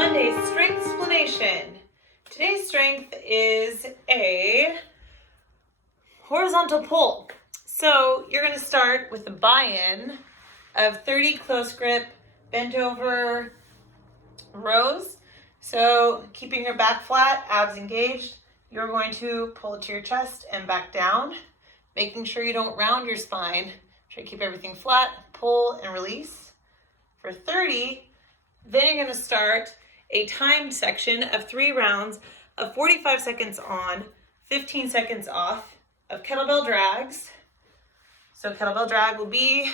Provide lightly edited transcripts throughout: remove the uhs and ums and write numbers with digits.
Monday's strength explanation. Today's strength is a horizontal pull. So you're going to start with the buy-in of 30 close grip, bent over rows. So keeping your back flat, abs engaged, you're going to pull it to your chest and back down, making sure you don't round your spine. Try to keep everything flat, pull and release. For 30, then you're going to start a timed section of 3 rounds of 45 seconds on, 15 seconds off of kettlebell drags. So kettlebell drag will be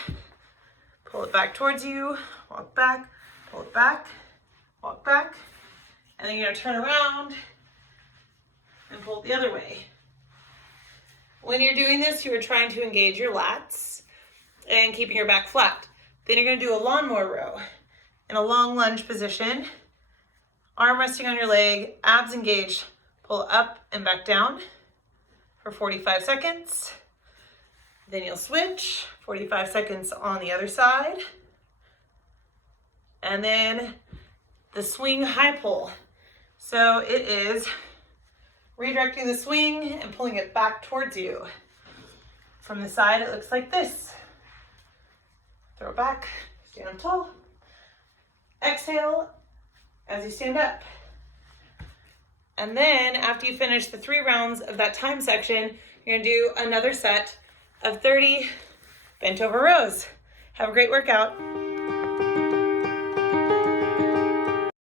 pull it back towards you, walk back, pull it back, walk back, and then you're going to turn around and pull it the other way. When you're doing this, you're trying to engage your lats and keeping your back flat. Then you're going to do a lawnmower row in a long lunge position. Arm resting on your leg, abs engaged, pull up and back down for 45 seconds. Then you'll switch, 45 seconds on the other side. And then the swing high pull. So it is redirecting the swing and pulling it back towards you. From the side, it looks like this. Throw it back, stand up tall. Exhale as you stand up. And then after you finish the 3 rounds of that time section, you're gonna do another set of 30 bent over rows. Have a great workout.